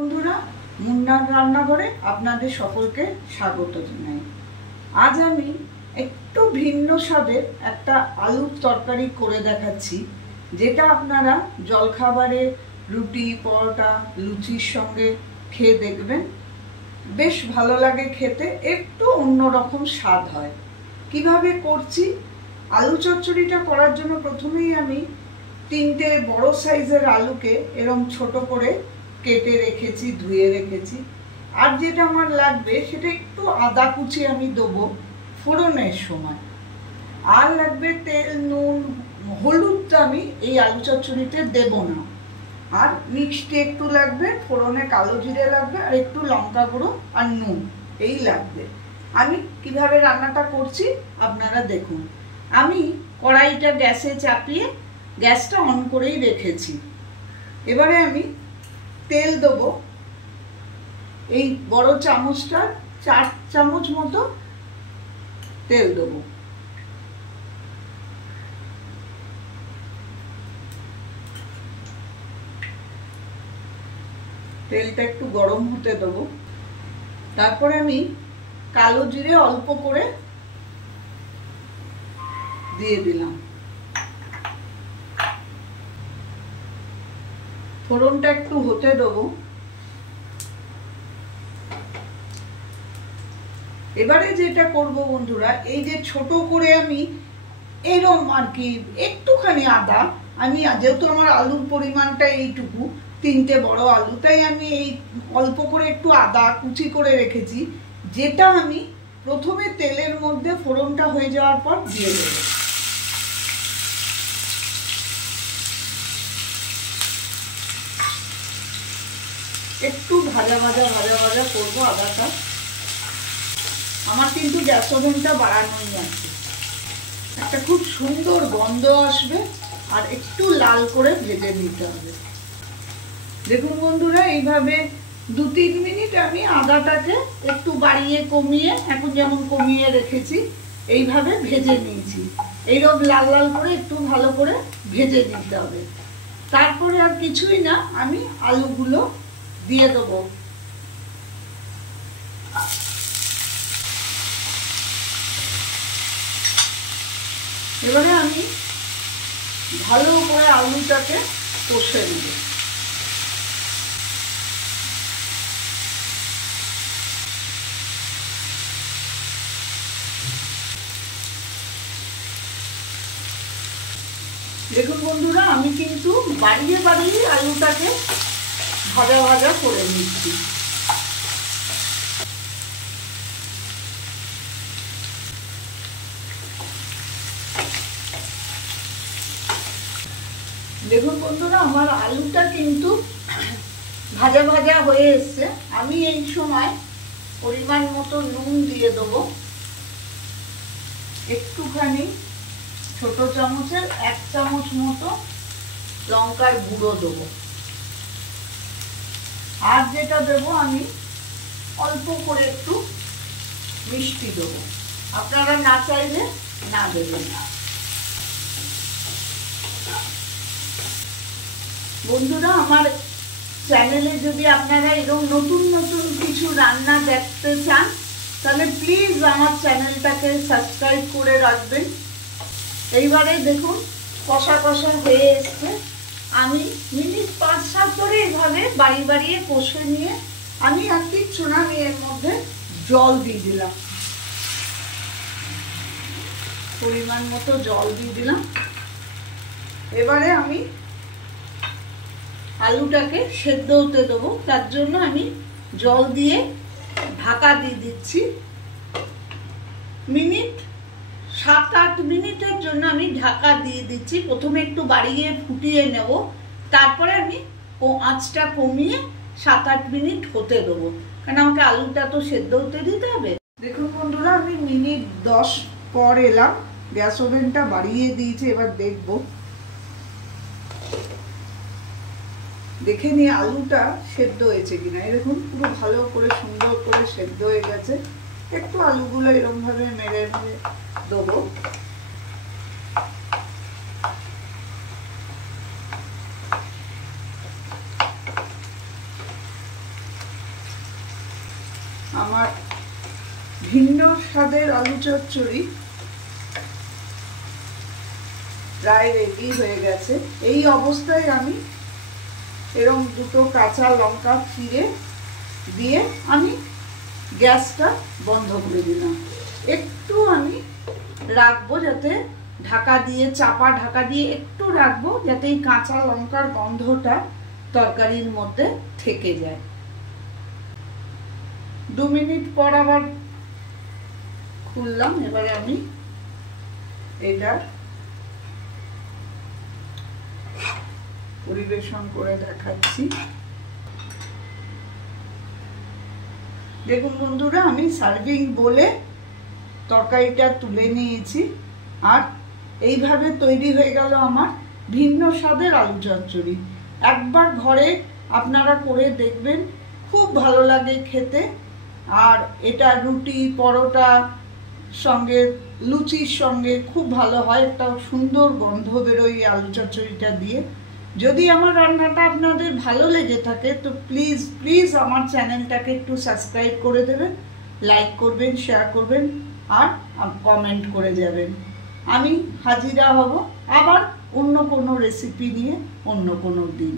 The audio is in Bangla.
বন্ধুরা, মুন্নার রান্নাঘরে আপনাদের সকলকে স্বাগত জানাই। আজ আমি একটু ভিন্ন স্বাদের একটা আলুর তরকারি করে দেখাচ্ছি, যেটা আপনারা জলখাবারে রুটি, পরোটা, লুচির সঙ্গে খেয়ে দেখবেন। বেশ ভালো লাগে খেতে, একটু অন্যরকম স্বাদ হয়। কিভাবে করছি? আলু চচ্চড়িটা করার জন্য প্রথমেই আমি 3টে বড় সাইজের আলুকে এরকম ছোট করে কেটে রেখেছি, ধুয়ে রেখেছি। আর যেটা আমার লাগবে সেটা একটু আদা কুচি আমি দেবো ফোড়নের সময়। আর লাগবে তেল, নুন, হলুদটা আমি এই আলু চচ্চড়িতে দেব না। আর মিষ্টি একটু লাগবে, ফোড়নে কালো জিরে লাগবে, আর একটু লঙ্কা গুঁড়ো আর নুন এই লাগবে। আমি কিভাবে রান্নাটা করছি আপনারা দেখুন। আমি কড়াইটা গ্যাসে চাপিয়ে গ্যাসটা অন করেই রেখেছি। এবারে আমি তেল দেবো, এই বড় চামচটা 4 চামচ মতো তেল দেবো। তেলটা একটু গরম হতে দেবো। তারপরে আমি কালো জিরে অল্প করে দিয়ে দিলাম। ফোড়নটা একটু হতে দেবো। এবারে যেটা করব বন্ধুরা, এই যে ছোট করে আমি এরকম আর কি একটুখানি আদা, আমি যেহেতু আমার আলুর পরিমাণটা এইটুকু, 3টে বড় আলু, তাই আমি এই অল্প করে একটু আদা কুচি করে রেখেছি, যেটা আমি প্রথমে তেলের মধ্যে ফোড়নটা হয়ে যাওয়ার পর দিয়ে দেব। একটু ভাজা ভাজা করবো আদাটা। আমার কিন্তু গ্যাস ওভেনটা বাড়ানোই আছে। একটা খুব সুন্দর গন্ধ আসবে, আর একটু লাল করে ভেজে নিতে হবে। দেখুন বন্ধুরা, এইভাবে 2-3 মিনিট আমি আদাটাকে একটু বাড়িয়ে কমিয়ে, এখন যেমন কমিয়ে রেখেছি, এইভাবে ভেজে নিয়েছি। এইরকম লাল লাল করে একটু ভালো করে ভেজে নিতে হবে। তারপরে আর কিছুই না, আমি আলুগুলো দিয়ে দেবো। এবারে আমি ভালো করে আলুটাকে কষে নেব। দেখুন বন্ধুরা, আমি কিন্তু বাড়িয়ে আলুটাকে ভাজা ভাজা করে নিচ্ছি। দেখুন বন্ধুরা, আমার আলুটা কিন্তু ভাজা ভাজা হয়ে এসছে। আমি এই সময় পরিমাণ মতো নুন দিয়ে দেবো, একটুখানি ছোট চামচের 1 চামচ মতো লঙ্কার গুঁড়ো দেবো। আর যেটা দেবো, আমি অল্প করে একটু মিষ্টি দেবো। আপনারা না চাইলে না দেবেন না। বন্ধুরা, আমার চ্যানেলে যদি আপনারা এরকম নতুন নতুন কিছু রান্না দেখতে চান, তাহলে প্লিজ আমার চ্যানেলটাকে সাবস্ক্রাইব করে রাখবেন। এইবারে দেখুন কষা কষা হয়ে এসছে। আমি মিনিট 5-7 ধরে এইভাবে বাড়িয়ে কষে নিয়ে আমি আর কিচ্ছু না, আমি এর মধ্যে জল দিয়ে দিলাম, পরিমাণ মতো জল দিয়ে দিলাম। এবারে আমি আলুটাকে সেদ্ধ হতে দেবো, তার জন্য আমি জল দিয়ে ঢাকা দিয়ে দিচ্ছি। 7-8 মিনিটের জন্য আমি ঢাকা দিয়ে দিচ্ছি। প্রথমে একটু বাড়িয়ে ফুটিয়ে নেব, তারপরে আমি আঁচটা কমিয়ে 7-8 মিনিট হতে দেবো, কারণ আমাকে আলুটা তো সেদ্ধ হতে দিতে হবে। দেখুন বন্ধুরা, আমি মিনিট 10 পর এলাম, গ্যাস ওভেনটা বাড়িয়ে দিয়েছি। এবার দেখবো, দেখে নিয়ে আলুটা সেদ্ধ হয়েছে কিনা। এরকম পুরো ভালো করে সুন্দর করে সেদ্ধ হয়ে গেছে। একটু আলুগুলো এরকম ভাবে মেরে দেবো। আমার ভিন্ন স্বাদের আলু চচ্চড়ি প্রায় রেডি হয়ে গেছে। এই অবস্থায় আমি এরকম দুটো কাঁচা লঙ্কা চিড়ে দিয়ে আমি গ্যাসটা বন্ধ করে দিলাম। একটু আমি রাখবো, যাতে ঢাকা দিয়ে চাপা ঢাকা দিয়ে একটু রাখবো, যাতে এই কাঁচা লঙ্কার গন্ধটা তরকারির মধ্যে থেকে যায়। 2 মিনিট পর আবার খুললাম। এবারে আমি এটা পরিবেশন করে দেখাচ্ছি। দেখুন বন্ধুরা, আমি সার্ভিং বলে তরকারিটা তুলে নিয়েছি, আর এইভাবে তৈরি হয়ে গেল আমার ভিন্ন স্বাদের আলু চচ্চড়ি। একবার ঘরে আপনারা করে দেখবেন, খুব ভালো লাগে খেতে। আর এটা রুটি, পরোটা সঙ্গে, লুচির সঙ্গে খুব ভালো হয়। একটা সুন্দর গন্ধ বেরোয় আলু চচ্চড়িটা দিয়ে। যদি আমার রান্নাটা আপনাদের ভালো লেগে থাকে তো প্লিজ প্লিজ আমার চ্যানেলটাকে একটু সাবস্ক্রাইব করে দেবেন, লাইক করবেন, শেয়ার করবেন আর কমেন্ট করে যাবেন। আমি হাজিরা হব আবার অন্য কোনো রেসিপি নিয়ে অন্য কোনো দিন।